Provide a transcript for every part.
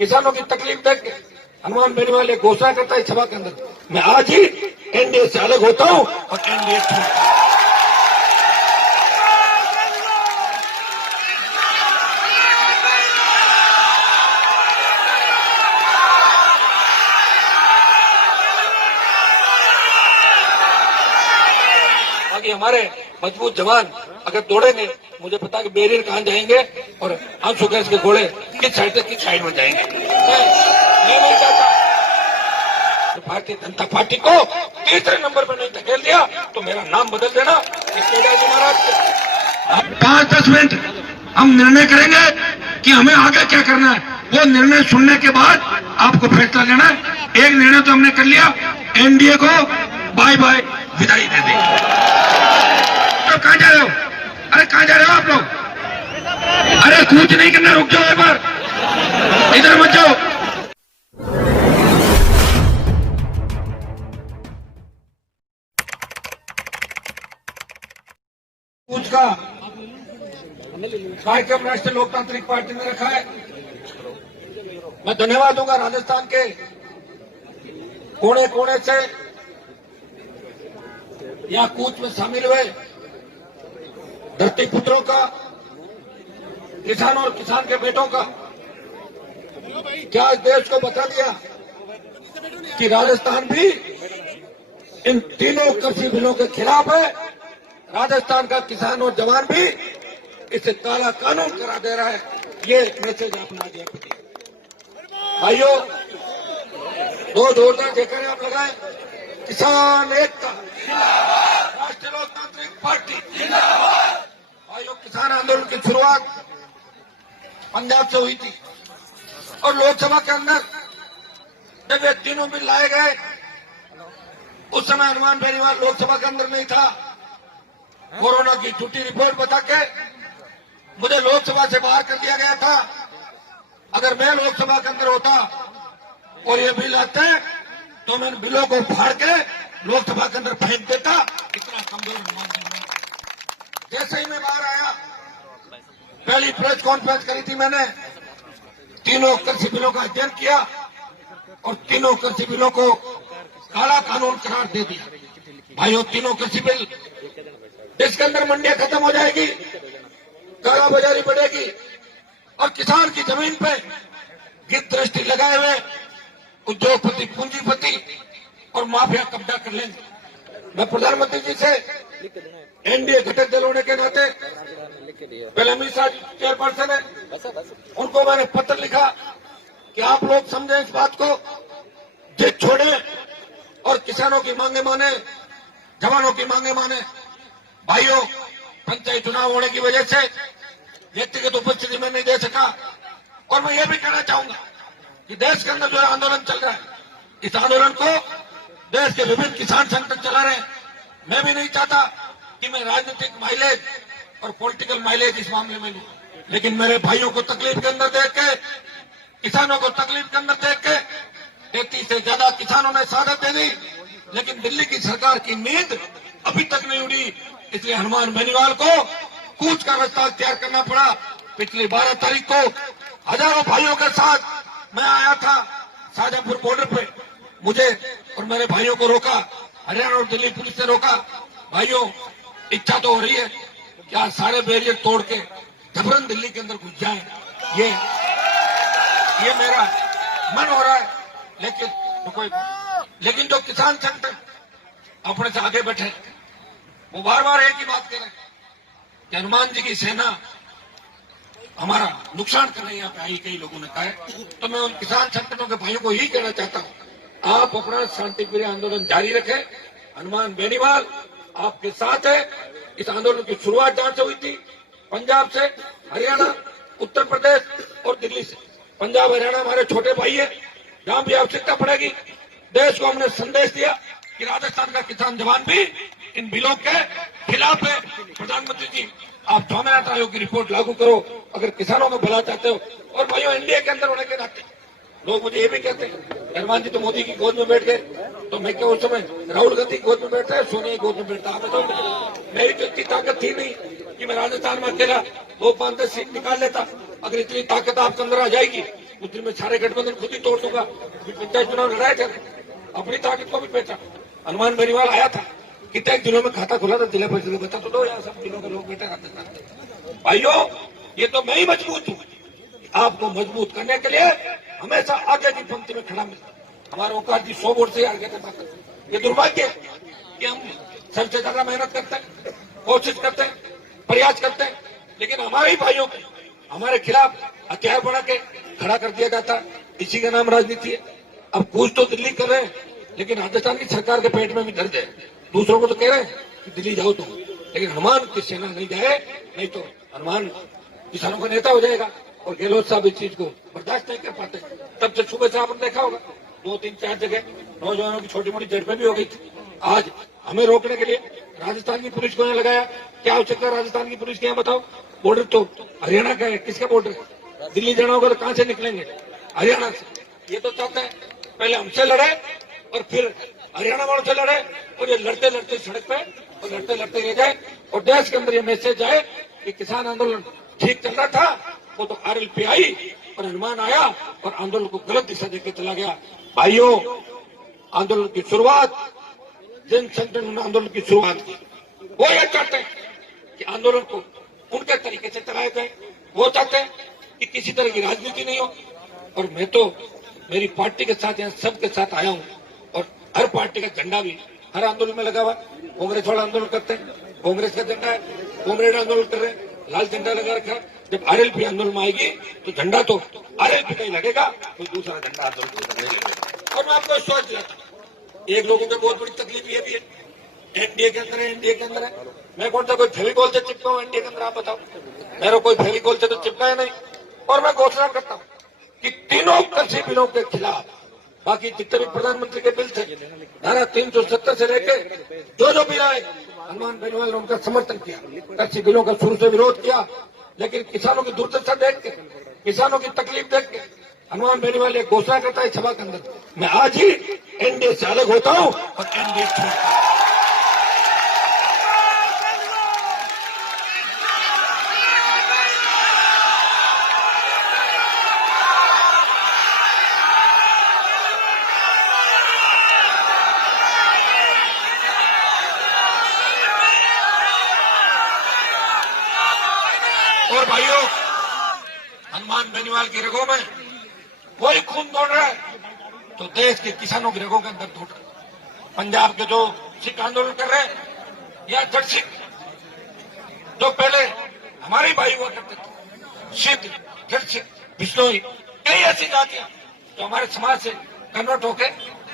किसानों की तकलीफ देख के हनुमान बेनीवाल घोषणा करता है सभा के अंदर, मैं आज ही एनडीए से अलग होता हूं और एनडीए छोड़ता हूं। बाकी हमारे मजबूत जवान अगर दौड़ेंगे, मुझे पता है कि बैरियर कहां जाएंगे और आंसू गैस के घोड़े किस साइड में जाएंगे। मैं नहीं चाहता भारतीय जनता पार्टी को तीसरे नंबर पर नहीं धकेल दिया तो मेरा नाम बदल देना। जी महाराज 5-10 मिनट हम निर्णय करेंगे कि हमें आगे क्या करना है। वो निर्णय सुनने के बाद आपको फैसला लेना है। एक निर्णय तो हमने कर लिया, एनडीए को बाय बाय विदाई दे दी। तो कहां जा रहे हो? अरे कहां जा रहे हो आप लोग? अरे कुछ नहीं करना, रुक जाओ एक बार, इधर मत जाओ। कुछ का कार्यक्रम राष्ट्रीय लोकतांत्रिक पार्टी ने रखा है। मैं धन्यवाद दूंगा राजस्थान के कोने कोने से या कूच में शामिल हुए धरती पुत्रों का, किसानों और किसान के बेटों का। क्या इस देश को बता दिया कि राजस्थान भी इन तीनों कृषि बिलों के खिलाफ है। राजस्थान का किसान और जवान भी इसे काला कानून करा दे रहा है। ये मैसेज अपना दिया। भाइयों, दो जोरदार जयकारे आप लगाएं। किसान एकता, राष्ट्रीय लोकतांत्रिक पार्टी। भाइयों, किसान आंदोलन की शुरुआत पंजाब से हुई थी और लोकसभा के अंदर जब ये तीनों बिल लाए गए उस समय हनुमान बेनीवाल लोकसभा के अंदर नहीं था। कोरोना की झूठी रिपोर्ट बता के मुझे लोकसभा से बाहर कर दिया गया था। अगर मैं लोकसभा के अंदर होता और ये बिल आते तो मैं बिलों को फाड़ के लोकसभा के अंदर फेंक देता। इतना कमजोर हनुमान बेनीवाल। जैसे ही मैं बाहर आया, पहली प्रेस कॉन्फ्रेंस करी थी मैंने, तीनों कृषि बिलों का अध्ययन किया और तीनों कृषि बिलों को काला कानून करार दे दिया। भाइयों, तीनों कृषि बिल इसके अंदर मंडियां खत्म हो जाएगी, कालाबाजारी बढ़ेगी और किसान की जमीन पे गिद्ध दृष्टि लगाए हुए उद्योगपति, पूंजीपति और माफिया कब्जा कर लेंगे। मैं प्रधानमंत्री जी से एनडीए घटक दल होने के नाते, पहले अमित शाह चेयरपर्सन है, उनको मैंने पत्र लिखा कि आप लोग समझें इस बात को, जिद छोड़े और किसानों की मांगे माने, जवानों की मांगे माने। भाइयों, पंचायत चुनाव होने की वजह से व्यक्तिगत उपस्थिति में नहीं दे सका और मैं ये भी कहना चाहूंगा कि देश के अंदर जो आंदोलन चल रहा है, इस आंदोलन को देश के विभिन्न किसान संगठन चला रहे हैं। मैं भी नहीं चाहता कि मैं राजनीतिक माइलेज और पॉलिटिकल माइलेज इस मामले में लूं, लेकिन मेरे भाइयों को तकलीफ के अंदर देख के, किसानों को तकलीफ के अंदर देख के 33 से ज्यादा किसानों ने शहादत दे दी, लेकिन दिल्ली की सरकार की नींद अभी तक नहीं उड़ी। इसलिए हनुमान बेनीवाल को कूच का रास्ता तैयार करना पड़ा। पिछली 12 तारीख को हजारों भाइयों के साथ मैं आया था शाहजहांपुर बॉर्डर पे। मुझे और मेरे भाइयों को रोका, हरियाणा और दिल्ली पुलिस ने रोका। भाइयों, इच्छा तो हो रही है कि आज सारे बैरियर तोड़ के जबरन दिल्ली के अंदर घुस जाए, ये मेरा मन हो रहा है। लेकिन जो किसान संगठन अपने से आगे बैठे, वो बार बार एक ही बात कह रहे हैं कि हनुमान जी की सेना हमारा नुकसान करने यहाँ पे आई, कई लोगों ने कहा है। तो मैं उन किसान संगठनों के भाइयों को यही कहना चाहता हूँ, आप अपना शांतिप्रिय आंदोलन जारी रखें। हनुमान बेनीवाल आपके साथ है। इस आंदोलन की शुरुआत जहां से हुई थी, पंजाब से, हरियाणा, उत्तर प्रदेश और दिल्ली से। पंजाब हरियाणा हमारे छोटे भाई है, जहां भी आवश्यकता पड़ेगी। देश को हमने संदेश दिया कि राजस्थान का किसान जवान भी इन बिलों के खिलाफ है। प्रधानमंत्री जी, आप स्वामीनाथन आयोग की रिपोर्ट लागू करो अगर किसानों को भला चाहते हो। और भाइयों, एनडीए के अंदर होने के नाते लोग मुझे ये भी कहते हैं, हनुमान जी तो मोदी की गोद में बैठ गए। तो मैं क्या उस समय राहुल गांधी की गोद में बैठता है, सोनिया की गोद में बैठता है? तो मेरी तो इतनी ताकत थी नहीं कि मैं राजस्थान में अकेला 2-5-10 सीट निकाल लेता। अगर इतनी ताकत आपके अंदर आ जाएगी उस दिन मैं सारे गठबंधन खुद ही तोड़ दूंगा। पंचायत चुनाव लड़ाए थे, अपनी ताकत को भी पहचान। हनुमान बेनीवाल आया था, कितने जिलों में खाता खुला था जिला परिषद, बता तो दो यार, सब जिलों के लोग बैठे राजस्थान। भाइयों, ये तो मैं ही मजबूत हूँ। आपको मजबूत करने के लिए हमेशा आगे की पंक्ति में खड़ा मिलता। हमारे ओंकार जी 100 वोट से हार गए थे। ये दुर्भाग्य है कि हम सबसे ज्यादा मेहनत करते हैं, कोशिश करते हैं, प्रयास करते हैं, लेकिन हमारे ही भाइयों को हमारे खिलाफ हथियार बना के खड़ा कर दिया जाता है। इसी का नाम राजनीति है। अब कुछ तो दिल्ली कर रहे हैं, लेकिन राजस्थान की सरकार के पेट में भी दर्द है। दूसरों को तो कह रहे हैं कि दिल्ली जाओ तुम, लेकिन हनुमान की सेना नहीं जाए, नहीं तो हनुमान किसानों का नेता हो जाएगा। और गहलोत साहब इस चीज को बर्दाश्त नहीं कर पाते। तब से सुबह से आपने देखा होगा 2, 3, 4 जगह नौजवानों की छोटी मोटी झड़पें भी हो गई थी। आज हमें रोकने के लिए राजस्थान की पुलिस को यहाँ लगाया। क्या आवश्यकता है राजस्थान की पुलिस की, यहाँ बताओ? बॉर्डर तो हरियाणा का है, किसका बॉर्डर है? दिल्ली जाना होगा तो कहां से निकलेंगे? हरियाणा से। ये तो चाहते हैं पहले हमसे लड़े और फिर हरियाणा वालों से लड़े, और ये लड़ते लड़ते सड़क पे और लड़ते लड़ते रह जाए, और देश के अंदर ये मैसेज जाए कि किसान आंदोलन ठीक चल रहा था, वो तो RLP आई और हनुमान आया और आंदोलन को गलत दिशा देकर चला गया। भाइयों, आंदोलन की शुरुआत जन संगठन ने आंदोलन की शुरुआत की। वो ये चाहते हैं कि आंदोलन को उनके तरीके से चलाया जाए। वो चाहते हैं कि किसी तरह की राजनीति नहीं हो। और मैं तो मेरी पार्टी के साथ यहाँ सबके साथ आया हूँ, और हर पार्टी का झंडा भी हर आंदोलन में लगा हुआ। कांग्रेस वाला आंदोलन करते हैं, कांग्रेस का झंडा है, कॉमरेड आंदोलन कर रहे हैं, लाल झंडा लगा रखा है। जब RLP आंदोलन में आएगी तो झंडा तो RLP का ही लगेगा, कोई दूसरा झंडा आंदोलन नहीं लगेगा। और मैं आपको विश्वास दिलाता हूं, एक लोगों को बहुत बड़ी तकलीफ ये भी है, NDA के अंदर है, NDA के अंदर है। मैं कौन सा कोई फेविकॉल से चिपका हूं NDA के अंदर, आप बताओ? मेरा कोई फेविकॉल से तो चिपका है नहीं। और मैं घोषणा करता हूं कि तीनों कृषि बिलों के खिलाफ, बाकी जितने भी प्रधानमंत्री के बिल थे, धारा 370 से लेके जो बिल आए, हनुमान बेनीवाल ने उनका समर्थन किया। कृषि बिलों का शुरू से विरोध किया, लेकिन किसानों की दुर्दशा देख के, किसानों की तकलीफ देख के हनुमान बेनीवाल एक घोषणा करता है सभा के अंदर, मैं आज ही NDA से अलग होता हूं और NDA छोड़ता हूं। और भाइयों, हनुमान बेनीवाल की रगों में वही खून दौड़ रहा है तो देश के किसानों की रगों के अंदर दौड़ रहा है। पंजाब के जो सिख आंदोलन कर रहे हैं, या जट सिख जो पहले हमारे भाई हुआ करते थे, सिख, जट सिख, बिश्नोई, कई ऐसी जातियां जो हमारे समाज से कन्वर्ट होके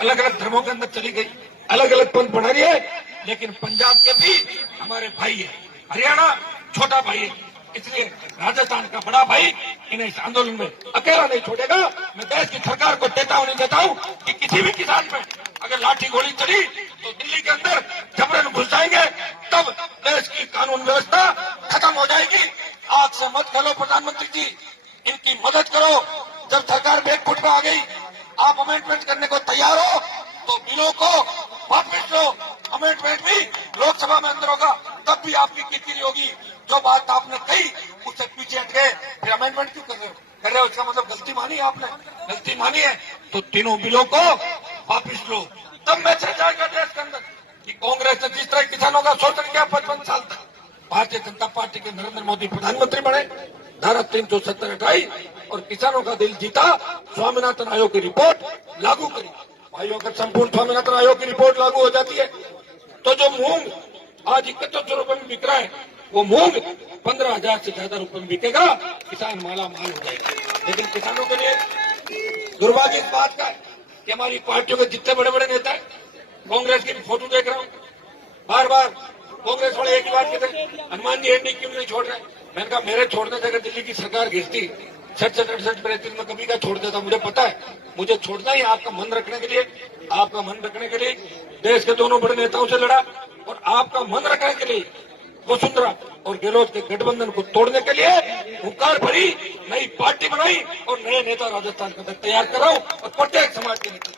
अलग अलग धर्मों के अंदर चली गई, अलग अलग पंथ बना रही है। लेकिन पंजाब के भी हमारे भाई है, हरियाणा छोटा भाई है, इसलिए राजस्थान का बड़ा भाई इन्हें इस आंदोलन में अकेला नहीं छोड़ेगा। मैं देश की सरकार को चेतावनी देता हूं कि किसी भी किसान पे अगर लाठी गोली चली तो दिल्ली के अंदर जबरन घुस जाएंगे, तब देश की कानून व्यवस्था खत्म हो जाएगी। आग से मत खेलो प्रधानमंत्री जी, इनकी मदद करो। जब सरकार बैकफुट पे आ गई, आप अमेंडमेंट करने को तैयार हो तो बिलों को वापस लो। अमेंडमेंट भी लोकसभा में अंदर होगा, तब भी आपकी किरकिरी होगी। जो बात आपने कही उससे पीछे हट गए, फिर अमेंडमेंट क्यों कर रहे हो? इसका मतलब गलती मानी आपने, गलती मानी है तो तीनों बिलों को वापस लो। तब मैसेज आएगा देश के अंदर कि कांग्रेस ने जिस तरह किसानों का शोषण किया 55 साल तक, भारतीय जनता पार्टी के नरेंद्र मोदी प्रधानमंत्री बने, धारा 370 हटाई और किसानों का दिल जीता। स्वामीनाथन आयोग की रिपोर्ट लागू करी। भाइयों, अगर संपूर्ण स्वामीनाथन आयोग की रिपोर्ट लागू हो जाती है तो जो मूंग आज 7100 रुपए में बिक रहा है, वो मूंग 15,000 से ज्यादा रुपए में बिकेगा, किसान माला माल हो जाएगा। लेकिन किसानों के लिए दुर्भाग्य इस बात का है कि हमारी पार्टियों के जितने बड़े बड़े नेता है, कांग्रेस की फोटो देख रहा हूँ, बार बार कांग्रेस वाले एक ही बात कहते हैं, हनुमान जी NDA क्यों नहीं छोड़ रहे? मैंने कहा मेरे छोड़ने से अगर दिल्ली की सरकार घिसती 67-68 प्रैक्टिस में कभी का छोड़ देता। मुझे पता है, मुझे छोड़ना ही आपका मन रखने के लिए, आपका मन रखने के लिए देश के दोनों बड़े नेताओं से लड़ा, और आपका मन रखने के लिए वसुंधरा और गहलोत के गठबंधन को तोड़ने के लिए हुंकार भरी नई पार्टी बनाई और नए नेता राजस्थान के अंदर तैयार कर रहा हूं। और प्रत्येक समाज के नेता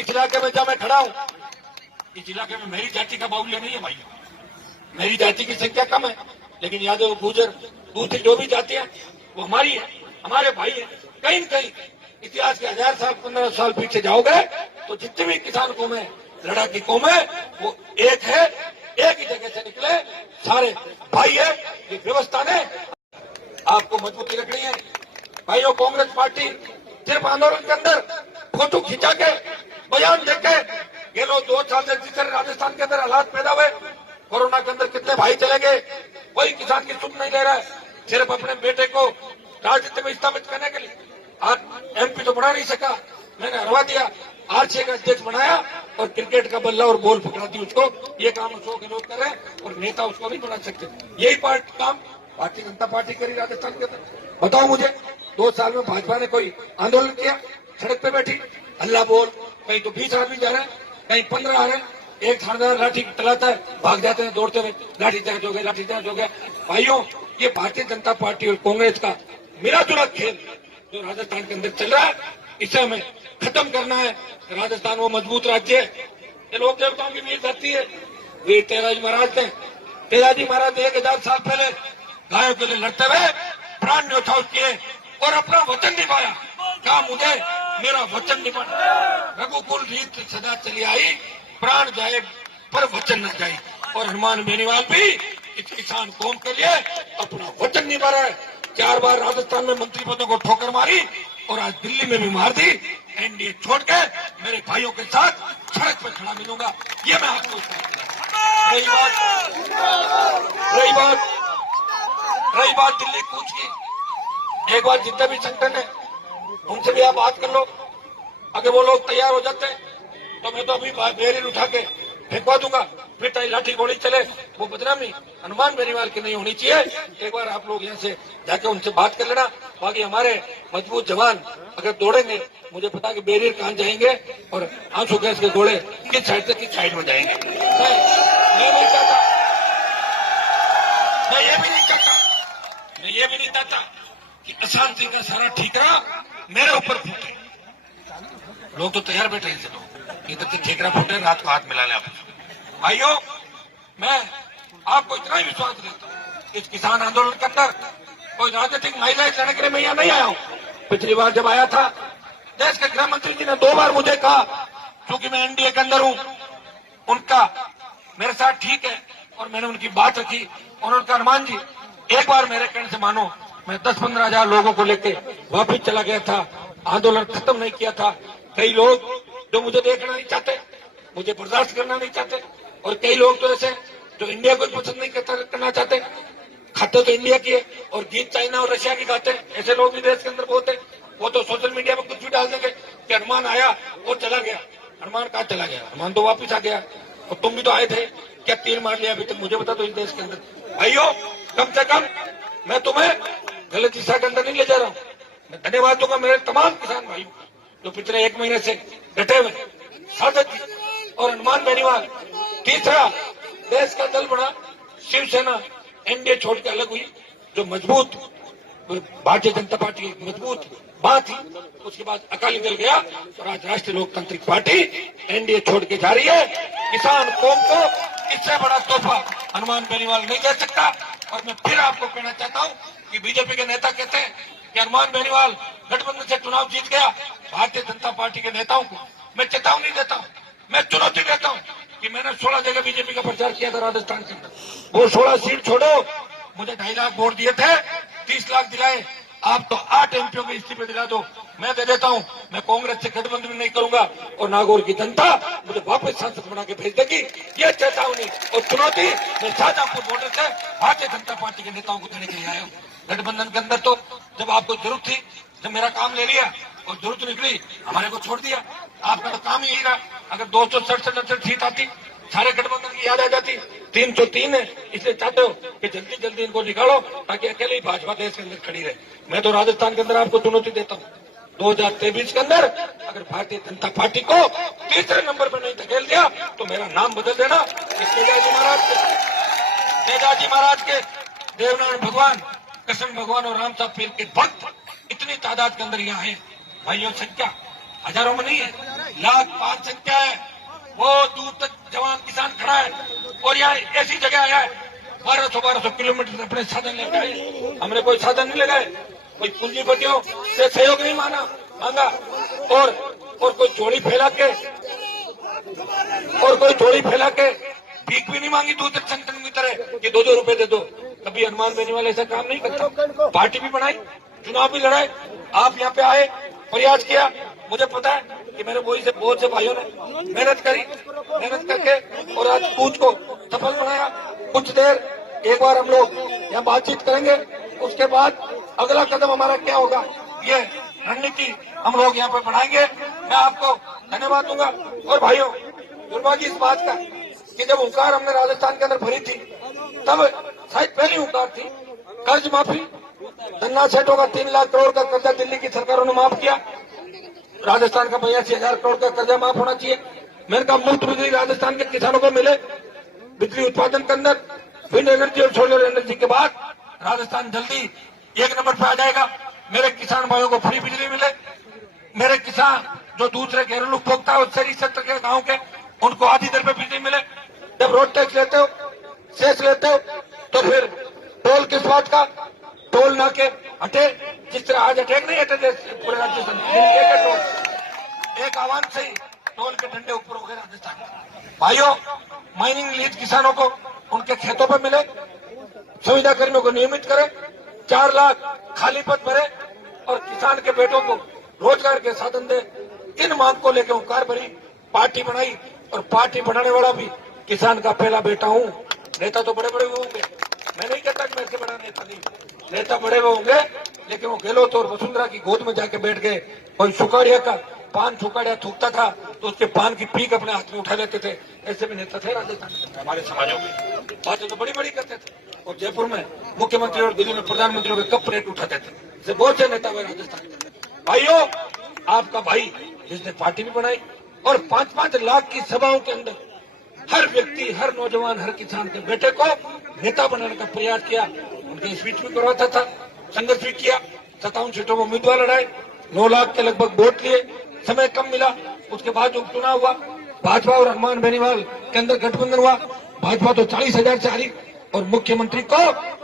इस इलाके में जब मैं खड़ा हूं, इस इलाके में मेरी जाति का बाहुल्य नहीं है भाई, मेरी जाति की संख्या कम है, लेकिन यादव, गुर्जर, दूसरी जो भी जातियां वो हमारी है, हमारे भाई है। कहीं न कहीं इतिहास के 1000 साल 15 साल पीछे जाओगे तो जितने भी किसान कौमें लड़ाकी कौमें वो एक है, एक ही जगह से निकले, सारे भाई है। ये व्यवस्था ने आपको मजबूती रखनी है भाइयों। कांग्रेस पार्टी सिर्फ आंदोलन के अंदर फोटो खिंचा के बयान देके ये लोग 2 साल से जिस तरह राजस्थान के अंदर हालात पैदा हुए, कोरोना के अंदर कितने भाई चले गए, कोई किसान की सुन नहीं ले रहा है। सिर्फ अपने बेटे को राजनीति में स्थापित करने के लिए आज एमपी तो बना नहीं सका, मैंने हरवा दिया, आरसीए का अध्यक्ष बनाया और क्रिकेट का बल्ला और बॉल पकड़ा दी उसको। ये काम उसको के लोग कर रहे हैं और नेता उसको नहीं बना सकते। यही काम भारतीय जनता पार्टी करी राजस्थान के अंदर। बताओ मुझे 2 साल में भाजपा ने कोई आंदोलन किया? सड़क पे बैठी हल्ला बोल, कहीं तो 20 आदमी जा रहे हैं, कहीं 15 आ रहे हैं, एक थानेदार लाठी चलाता है, भाग जाते हैं दौड़ते हुए, लाठीचार्ज हो गया, लाठीचार्ज हो गया। भाइयों ये भारतीय जनता पार्टी और कांग्रेस का मिला जुला खेल जो राजस्थान के अंदर चल रहा है, इसे हमें खत्म करना है। राजस्थान वो मजबूत राज्य है, ये लोक देवताओं की वीर धरती है। वीर तेजाजी महाराज ने 1000 साल पहले गायों के लिए लड़ते हुए प्राण न्यौछावर किए और अपना वचन निभाया। क्या मुझे मेरा वचन निभाना, रघुकुल रीत सदा चली आई, प्राण जाए पर वचन न जाए। और हनुमान बेनीवाल भी इस किसान कौम के लिए अपना वचन निभा रहा है। 4 बार राजस्थान में मंत्री पदों को ठोकर मारी और आज दिल्ली में भी मार दी। एनडीए छोड़ के मेरे भाइयों के साथ सड़क पर खड़ा मिलूंगा, ये मैं आपको रही बात दिल्ली कूच की। एक बार जितने भी संगठन है उनसे भी आप बात कर लो, अगर वो लोग तैयार हो जाते तो मैं तो अभी बैरियर उठा के फेंकवा दूंगा, फिर चाहे लाठी गोली चले, वो बदनामी हनुमान बेनीवाल की नहीं होनी चाहिए। एक बार आप लोग यहाँ से जाके उनसे बात कर लेना। बाकी हमारे मजबूत जवान अगर दौड़ेंगे, मुझे पता कि बैरियर कहाँ जाएंगे और आंसू गैस के गोले किस साइड से किस साइड में जाएंगे। मैं नहीं चाहता, मैं ये भी नहीं चाहता कि अशांति का सारा ठीकरा मेरे ऊपर फूटे। लोग तो तैयार बैठे हैं, लोग इधर से ठीकरा फूटे, रात को हाथ मिला ले। आप भाइयों मैं आपको इतना ही विश्वास देता हूँ, इस किसान आंदोलन के अंदर कोई राजनीतिक महिलाएं लड़ने के लिए मैं यहाँ नहीं आया हूँ। पिछली बार जब आया था देश के गृह मंत्री जी ने 2 बार मुझे कहा, क्योंकि मैं एनडीए के अंदर हूँ, उनका मेरे साथ ठीक है और मैंने उनकी बात रखी। उन्होंने कहा हनुमान जी एक बार मेरे कहने से मानो, मैं 10-15 हजार लोगों को लेके वापिस चला गया था, आंदोलन खत्म नहीं किया था। कई लोग जो मुझे देखना नहीं चाहते, मुझे बर्दाश्त करना नहीं चाहते, और कई लोग तो ऐसे जो इंडिया को पसंद नहीं करना चाहते, खाते तो इंडिया की है और गीत चाइना और रशिया की गाते। ऐसे लोग भी देश के अंदर बहुत है। वो तो सोशल मीडिया पर कुछ भी डाल देंगे कि हनुमान आया और चला गया। हनुमान कहाँ चला गया? हनुमान तो वापिस आ गया। और तुम भी तो आए थे, क्या तीर मार लिया अभी तक? मुझे बता दो इस देश के अंदर। भाइयों कम से कम मैं तुम्हें गलत दिशा के अंदर नहीं ले जा रहा हूँ। मैं धन्यवाद दूंगा मेरे तमाम किसान भाई जो पिछले 1 महीने से डटे हुए साधक जी। और हनुमान बेनीवाल तीसरा देश का दल बना, शिवसेना एनडीए छोड़ के अलग हुई, जो मजबूत भारतीय जनता पार्टी की मजबूत बात थी। उसके बाद अकाली दल गया और आज राष्ट्रीय लोकतांत्रिक पार्टी एनडीए छोड़ के जा रही है। किसान कौम को इससे बड़ा तोहफा हनुमान बेनीवाल नहीं दे सकता। और मैं फिर आपको कहना चाहता हूँ कि बीजेपी के नेता कहते हैं कि हनुमान बेनीवाल गठबंधन से चुनाव जीत गया। भारतीय जनता पार्टी के नेताओं को मैं चेतावनी देता हूँ, मैं चुनौती देता हूँ कि मैंने 16 जगह बीजेपी का प्रचार किया था राजस्थान के अंदर। वो 16 सीट छोड़ो, मुझे 2.5 लाख वोट दिए थे, 30 लाख दिलाए। आप तो 8 एमपीओ को इस्तीफे दिला दो, मैं दे देता हूँ। मैं कांग्रेस से गठबंधन नहीं करूंगा और नागौर की जनता मुझे वापस सांसद बना के भेज देगी। ये चेतावनी और चुनौती मैं शाहजहांपुर बॉर्डर से भारतीय जनता पार्टी के नेताओं को देने के लिए आया हूँ। गठबंधन के अंदर तो जब आपको जरूरत थी, जब मेरा काम ले लिया और जरूरत निकली, हमारे को छोड़ दिया। आपका तो काम ही रहा। अगर 267 सीट आती, सारे गठबंधन की याद आ जाती। 303 है, इसलिए चाहते हो कि जल्दी जल्दी इनको निकालो ताकि अकेले ही भाजपा देश के अंदर खड़ी रहे। मैं तो राजस्थान के अंदर आपको चुनौती देता हूँ, 2023 के अंदर अगर भारतीय जनता पार्टी को तीसरे नंबर पर नहीं धकेल दिया तो मेरा नाम बदल देना। तेजाजी महाराज के देवनारायण भगवान, कृष्ण भगवान और राम साहब पीर के भक्त इतनी तादाद के अंदर यहाँ है। भाइयों संख्या हजारों में नहीं है, लाख 5 संख्या है। वो दूर तक जवान किसान खड़ा है और यहाँ ऐसी जगह आया है 1200 किलोमीटर अपने साधन लेकर आए। हमने कोई साधन नहीं लगाए, कोई पूंजीपतियों से सहयोग नहीं मांगा और कोई झोली फैला के भीख भी नहीं मांगी दूसरे संगठन की तरह कि 2-2 रुपए दे दो। कभी हनुमान बेनीवाल ऐसा काम नहीं करता। पार्टी भी बनाई, चुनाव भी लड़ाए, आप यहाँ पे आए, प्रयास किया। मुझे पता है कि मेरे बहुत से भाइयों ने मेहनत करके और आज कूच को सफल बनाया। कुछ देर एक बार हम लोग यहाँ बातचीत करेंगे, उसके बाद अगला कदम हमारा क्या होगा ये रणनीति हम लोग यहाँ पे बढ़ाएंगे। मैं आपको धन्यवाद दूंगा। और भाइयों, दुर्भाग्य इस बात का कि जब हुंकार हमने राजस्थान के अंदर भरी थी तब शायद पहली हुंकार थी कर्ज माफी। धन्ना सेठों का 3 लाख करोड़ का कर्जा दिल्ली की सरकारों ने माफ किया। राजस्थान का 82,000 करोड़ का कर्जा माफ होना चाहिए। मैंने कहा मुफ्त बिजली राजस्थान के किसानों को मिले। बिजली उत्पादन के अंदर विंड एनर्जी और सोलर एनर्जी के बाद राजस्थान जल्दी 1 नंबर पे आ जाएगा। मेरे किसान भाइयों को फ्री बिजली मिले। मेरे किसान जो दूसरे घरेलू उपभोक्ता और शहरी क्षेत्र के गाँव के, उनको आधी दर पे बिजली मिले। जब रोड टैक्स लेते हो, सेस लेते हो, तो फिर टोल किस बात का? टोल ना के हटे, जिस तरह आज अटैक नहीं हटे पूरे राजस्थान टोल एक आह्वान से ही टोल के डंडे ऊपर हो गए राजस्थान। भाइयों, माइनिंग लीज किसानों को उनके खेतों पर मिले, संविदा कर्मियों को नियमित करे, 4 लाख खाली पद भरे और किसान के बेटों को रोजगार के साधन दे। इन मांग को लेकर हुंकार भरी, पार्टी बनाई और पार्टी बनाने वाला भी किसान का पहला बेटा हूं। नेता तो बड़े बड़े होंगे, मैं नहीं कहता कि मैं से बड़ा नेता नहीं, नेता बड़े हुए होंगे, लेकिन वो गहलोत और वसुंधरा की गोद में जाके बैठ गए। कोई सुकाड़िया का पान सुकाड़िया थूकता था तो उसके पान की पीक अपने हाथ में उठा लेते थे। ऐसे भी नेता थे राजस्थान हमारे समाजों में, बातें तो बड़ी बड़ी करते थे। और जयपुर में मुख्यमंत्री और दिल्ली में प्रधानमंत्रियों के कप प्लेट उठाते थे। ऐसे बहुत से नेता हुए राजस्थान। भाइयों, आपका भाई जिसने पार्टी भी बनाई और 5-5 लाख की सभाओं के अंदर हर व्यक्ति, हर नौजवान, हर किसान के बेटे को नेता बनाने का प्रयास किया। उनके स्पीच भी करवाता था, संघर्ष भी किया। 57 सीटों में उम्मीदवार लड़ाए, 9 लाख के लगभग वोट लिए। समय कम मिला, उसके बाद जो उपचुनाव हुआ, भाजपा और हनुमान बेनीवाल के अंदर गठबंधन हुआ। भाजपा तो 40,000 से हारी और मुख्यमंत्री को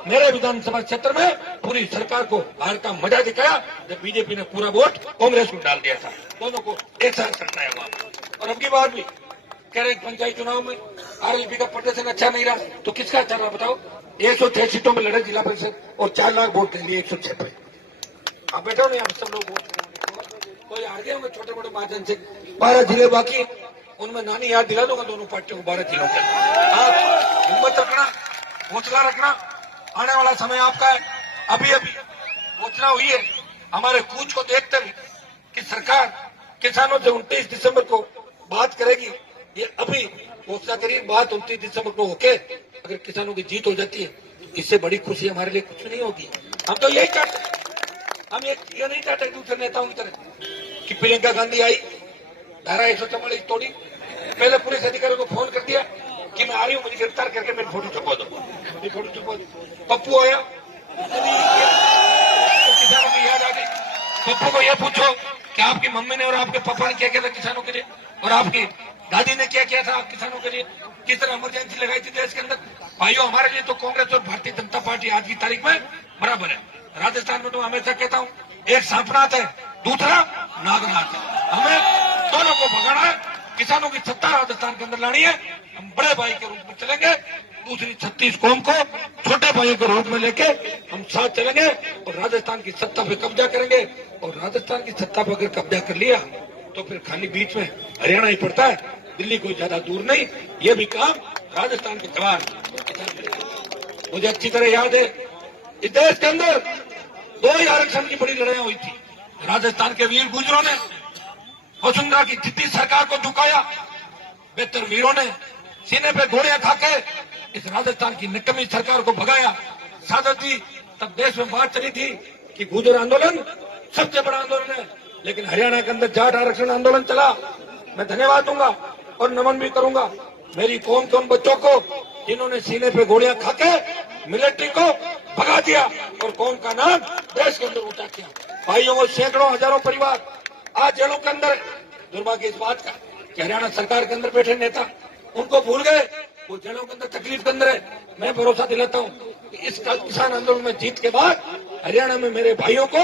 मेरे विधानसभा क्षेत्र में पूरी सरकार को हार का मजा दिखाया जब बीजेपी ने पूरा वोट कांग्रेस को डाल दिया था। दोनों को एक साथ करना हुआ। और अब की बार भी कह रहे पंचायत चुनाव में आरएलपी का प्रदर्शन अच्छा नहीं रहा, तो किसका अच्छा रहा बताओ? 106 सीटों में लड़े जिला परिषद और 4 लाख वोट ले लिए 106 पे। आप बैठो नहीं, आप सब लोग वोट कोई हार गए होंगे छोटे मोटे मार्जिन से। 12 जिले बाकी, उनमें नानी याद दिला दूंगा दोनों पार्टियों को 12 जिलों के। आप हिम्मत रखना, हौसला रखना, आने वाला समय आपका है। अभी घोषणा हुई है हमारे कूच को देखते हुए कि सरकार किसानों से 29 दिसंबर को बात करेगी। ये अभी घोषणा करी, बात 29 दिसंबर को होके अगर किसानों की जीत हो जाती है, इससे बड़ी खुशी हमारे लिए कुछ नहीं होगी। हम तो यही चाहते, हम ये नहीं चाहते दूसरे नेताओं की तरह कि प्रियंका गांधी आई, धारा 144 तोड़ी, पहले पुलिस अधिकारियों को फोन कर दिया कि मैं आ रही हूँ, मुझे गिरफ्तार करके मेरी फोटो छपवा दो, मेरी फोटो छपवा दो। पप्पू आया, तो किसानों की याद आ गई। पप्पू को यह पूछो कि आपकी मम्मी ने और आपके पापा ने क्या किया था किसानों के लिए, और आपकी दादी ने क्या किया था किसानों के लिए, किस तरह इमरजेंसी लगाई थी देश के अंदर। भाइयों, हमारे लिए तो कांग्रेस और भारतीय जनता पार्टी आज की तारीख में बराबर है। राजस्थान में तो हमेशा कहता हूँ, एक सांपनाथ है, दूसरा नागनाथ है। हमें दोनों को भगाना है, किसानों की सत्ता राजस्थान के अंदर लानी है। हम बड़े भाई के रूप में चलेंगे, दूसरी 36 कौम को छोटे भाइयों के रूप में लेके हम साथ चलेंगे और राजस्थान की सत्ता पे कब्जा करेंगे। और राजस्थान की सत्ता पर अगर कब्जा कर लिया तो फिर खाली बीच में हरियाणा ही पड़ता है, दिल्ली कोई ज्यादा दूर नहीं। ये भी काम राजस्थान के जवान, मुझे अच्छी तरह याद है इस देश के अंदर 2 ही आरक्षण की बड़ी लड़ाई हुई थी। राजस्थान के वीर गुजरों ने वसुंधरा की जिद्दी सरकार को झुकाया, बेहतर वीरों ने सीने पे गोलियां खाके इस राजस्थान की निकम्मी सरकार को भगाया। सादत जी, तब देश में बात चली थी कि गुजर आंदोलन सबसे बड़ा आंदोलन है, लेकिन हरियाणा के अंदर जाट आरक्षण आंदोलन चला। मैं धन्यवाद दूंगा और नमन भी करूंगा मेरी कौम के उन बच्चों को जिन्होंने सीने पे गोलियां खाके मिलिट्री को भगा दिया और कौम का नाम देश के अंदर ऊंचा किया। भाइयों, वो सैकड़ों हजारों परिवार आज जेलों के अंदर। दुर्भाग्य इस बात का कि हरियाणा सरकार के अंदर बैठे नेता उनको भूल गए, वो जेलों के अंदर तकलीफ के अंदर है। मैं भरोसा दिलाता हूँ कि इस किसान आंदोलन में जीत के बाद हरियाणा में मेरे भाइयों को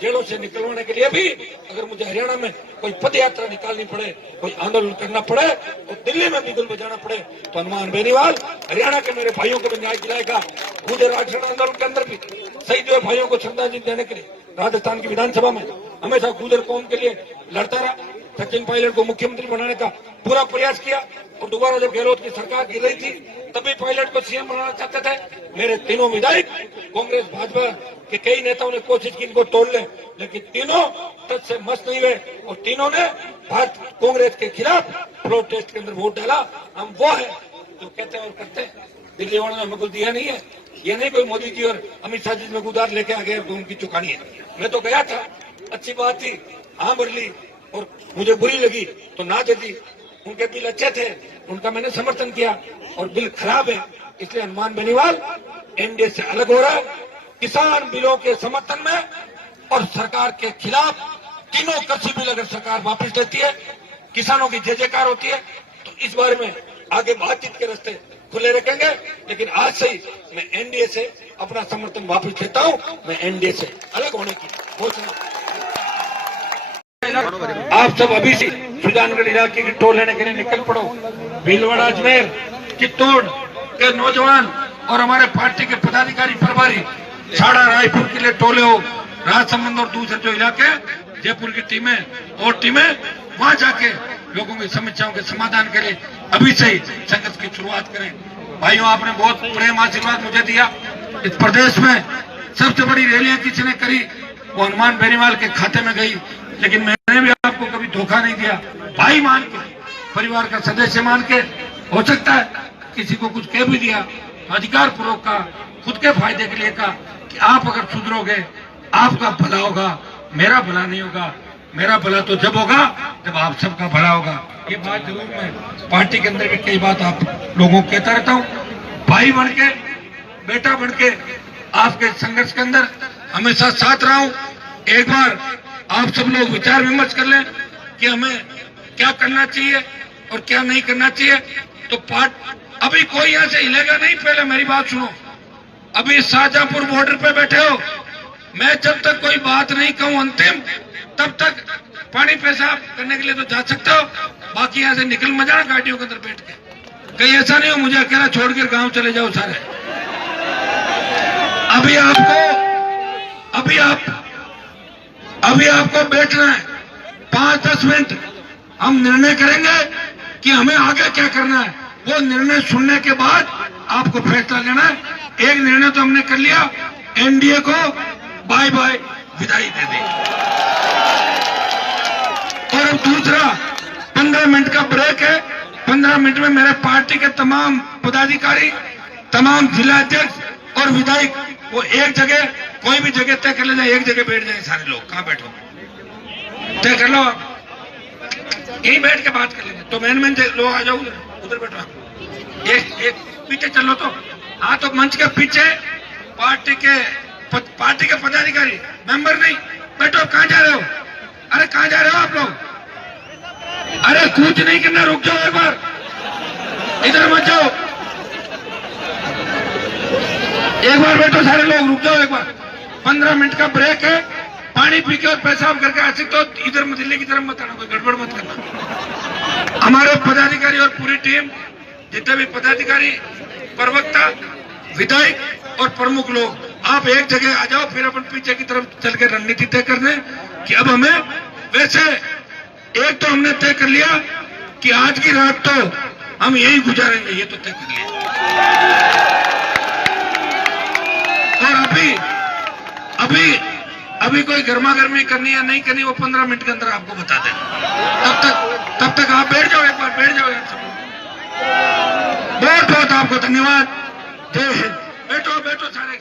जेलों से निकलवाने के लिए भी अगर मुझे हरियाणा में कोई पद यात्रा निकालनी पड़े, कोई आंदोलन करना पड़े, तो दिल्ली में बिगुल बजाना पड़े, तो हनुमान बेनीवाल हरियाणा के मेरे भाइयों को भी न्याय दिलाएगा। गुर्जर आरक्षण आंदोलन के अंदर भी शहीद हुए भाइयों को श्रद्धांजलि देने के लिए राजस्थान की विधानसभा में हमेशा गुर्जर कौम के लिए लड़ता रहा। सचिन पायलट को मुख्यमंत्री बनाने का पूरा प्रयास किया और दोबारा जब गहलोत की सरकार गिर रही थी तभी पायलट को सीएम बनाना चाहते थे। मेरे तीनों विधायक कांग्रेस भाजपा के कई नेताओं ने कोशिश की इनको तोड़ ले, लेकिन तीनों तक से मस्त नहीं हुए और तीनों ने भारत कांग्रेस के खिलाफ प्रोटेस्ट के अंदर वोट डाला। हम वो है जो कहते हैं और करते हैं। दिल्ली वालों ने हमें कुछ दिया नहीं है, ये नहीं कोई मोदी जी और अमित शाह जी में उधार लेके आ गए तो उनकी चुकानी है। मैं तो गया था, अच्छी बात थी, हाँ भर ली और मुझे बुरी लगी तो ना दे दी। उनके बिल अच्छे थे, उनका मैंने समर्थन किया और बिल खराब है, इसलिए हनुमान बेनीवाल एनडीए से अलग हो रहा है। किसान बिलों के समर्थन में और सरकार के खिलाफ तीनों कृषि बिल अगर सरकार वापस लेती है, किसानों की जय जयकार होती है, तो इस बारे में आगे बातचीत के रास्ते खुले रखेंगे। लेकिन आज से ही मैं एनडीए से अपना समर्थन वापस लेता हूं। मैं एनडीए से अलग होने की घोषणा। आप सब अभी से सुजानगढ़ इलाके की टोल लेने के लिए निकल पड़ो। भीलवाड़ा, अजमेर, चित्तौड़ के नौजवान और हमारे पार्टी के पदाधिकारी प्रभारी छाड़ा, रायपुर के लिए टोले हो, राजसमंद और दूसरे जो इलाके, जयपुर की टीमें और टीमें वहां जाके लोगों की समस्याओं के समाधान के लिए अभी से ही संघर्ष की शुरुआत करें। भाइयों, आपने बहुत प्रेम आशीर्वाद मुझे दिया। इस प्रदेश में सबसे बड़ी रैलियां किसी ने करी वो हनुमान बेनीवाल के खाते में गई, लेकिन मैंने भी आपको कभी धोखा नहीं दिया। भाई मान के, परिवार का सदस्य मान के, हो सकता है किसी को कुछ कह भी दिया, अधिकार पूर्वक का, खुद के फायदे के लिए कहा कि आप अगर सुधरोगे आपका भला होगा, मेरा भला नहीं होगा। मेरा भला तो जब होगा जब आप सबका भला होगा। ये बात जरूर मैं पार्टी के अंदर भी कई बात आप लोगों को कहता रहता हूँ। भाई बन के, बेटा बन के आपके संघर्ष के अंदर हमेशा साथ रहा हूँ। एक बार आप सब लोग विचार विमर्श कर लें कि हमें क्या करना चाहिए और क्या नहीं करना चाहिए। तो अभी कोई यहाँ से हिलेगा नहीं। पहले मेरी बात सुनो। अभी शाहजहांपुर बॉर्डर पे बैठे हो, मैं जब तक कोई बात नहीं कहूं अंतिम, तब तक पानी पेशाब करने के लिए तो जा सकते हो, बाकी यहाँ से निकल मत जाना गाड़ियों के अंदर बैठ के। कहीं ऐसा नहीं हो मुझे अकेला छोड़कर गांव चले जाओ सारे। अभी आपको बैठना है 5-10 मिनट। हम निर्णय करेंगे कि हमें आगे क्या करना है। वो निर्णय सुनने के बाद आपको फैसला लेना है। एक निर्णय तो हमने कर लिया, एनडीए को बाय बाय विदाई दे दी। और अब दूसरा 15 मिनट का ब्रेक है। 15 मिनट में मेरे पार्टी के तमाम पदाधिकारी, तमाम जिलाध्यक्ष और विधायक वो एक जगह, कोई भी जगह तय कर ले जाए, एक जगह बैठ जाए सारे लोग। कहां बैठो, तय कर लो, यहीं बैठ के बात कर लेंगे। तो मेन लोग आ जाओ, उधर बैठो। एक पीछे चलो तो, हाँ तो मंच के पीछे पार्टी के पदाधिकारी, मेंबर नहीं, बैठो। कहां जा रहे हो? अरे कहां जा रहे हो आप लोग? अरे कुछ नहीं करना, रुक जाओ एक बार, इधर मत जाओ। एक बार बैठो सारे लोग, रुक जाओ एक बार। 15 मिनट का ब्रेक है। पानी पी के और पेशाब करके आ सकते हो, इधर दिल्ली की तरफ मत आना, कोई गड़बड़ मत करना। हमारे पदाधिकारी और पूरी टीम, जितने भी पदाधिकारी, प्रवक्ता, विधायक और प्रमुख लोग, आप एक जगह आ जाओ। फिर अपन पीछे की तरफ चल के रणनीति तय कर दें कि अब हमें, वैसे एक तो हमने तय कर लिया कि आज की रात तो हम यही गुजारेंगे, ये तो तय कर लिया। और अभी कोई गर्मा गर्मी करनी है नहीं करनी, वो 15 मिनट के अंदर आपको बता दें। तब तक आप बैठ जाओ, एक बार बैठ जाओ यार सब। बहुत बहुत आपको धन्यवाद। जय हिंद। बैठो सारे।